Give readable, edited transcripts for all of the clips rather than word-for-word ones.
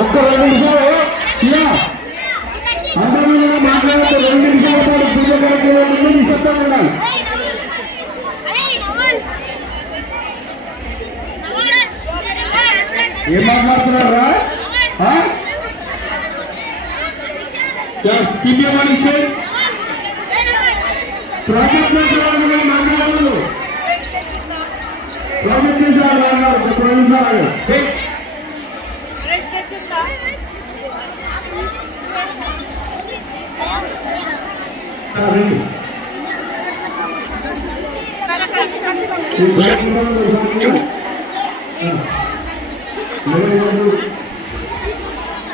ఒక్క 2 నిమిషాలు ఇలా అందరూ మాట్లాడితే 2 నిమిషాల పాటు పూజ కార్యక్రమాలు నిశ్శబ్దం ఉండాలి. ఏం మాట్లాడుతున్నారా? ప్రాజెక్ట్ చేసేవాళ్ళు మాట్లాడాలి. ప్రాజెక్ట్ చేసేవాళ్ళు మాట్లాడు. ఒక 2 నిమిషాలు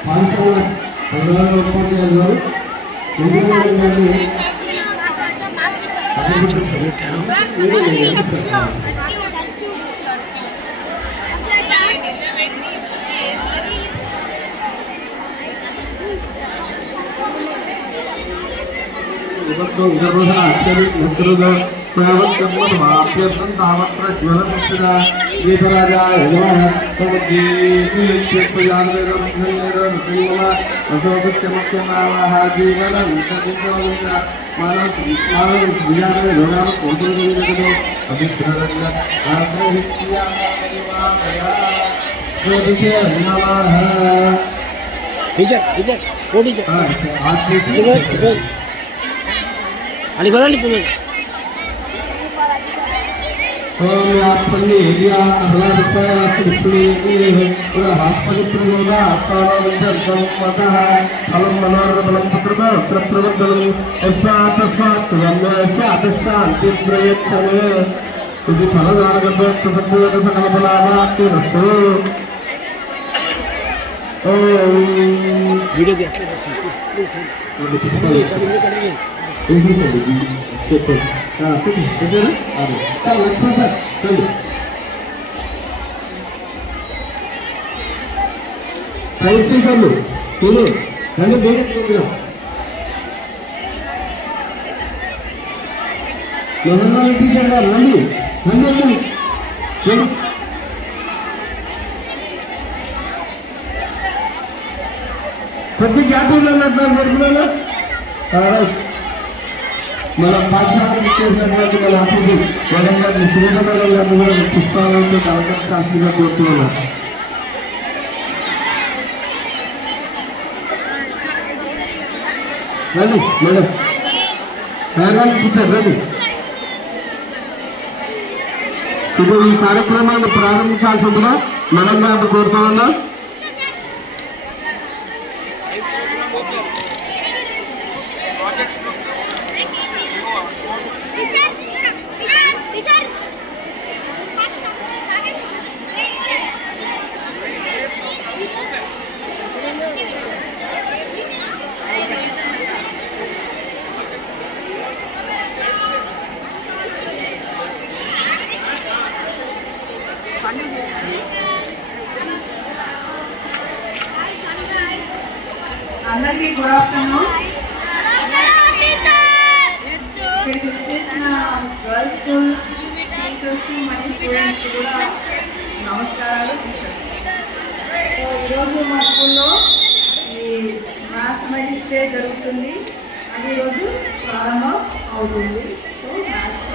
పాఠశాల ప్రధాన ఉపాధ్యాయులు గారు अक्षरी तावत्कर्मभ्यर्थं तावत्र ज्वलसंस्थिता दीपराजाय नमः अशोकत्यमक्षमावः जीवनं Ali badan itu nih. आपने एरिया अगला रिश्ता सिर्फली पूरा हॉस्पिटल प्रयोगा अस्पताल विचार मजा है फलम मनोरम फलम पुत्र प्रप्रबंधन अस्पातस्वात चलने से आदर्शांति प्रयच्छने यदि फलदान करते संपूर्ण सकल फलावाप्ति रस्तो वीडियो देखते हैं इसी से चेक हाँ ठीक है ना अरे चल अच्छा सर चल सही से कर लो चलो मैंने देख लिया लोहना इतनी जगह नंदी नंदी नंदी चलो कभी क्या बोलना ना तो बोलना अरे మన పాఠశాలకు చేసినటువంటి మన అతిథి వరంగా సురేంద్ర మేడం గారిని కూడా పుస్తకాలతో శాస్త్రిగా కోరుతున్నాను. రండి మేడం టీచర్ రండి. ఇప్పుడు ఈ కార్యక్రమాన్ని ప్రారంభించాల్సిందిగా మేడం గారిని కోరుతా ఉన్నా. అందరికీ గుడ్ ఆఫ్టర్నూన్. ఇక్కడికి వచ్చేసిన గర్ల్స్ స్కూల్ టీచర్స్ మరియు స్టూడెంట్స్ కూడా నమస్కారాలు. ఈరోజు మా స్కూల్లో ఈ మ్యాథమెటిక్స్ డే జరుగుతుంది. అది ఈరోజు ప్రారంభం అవుతుంది. So maths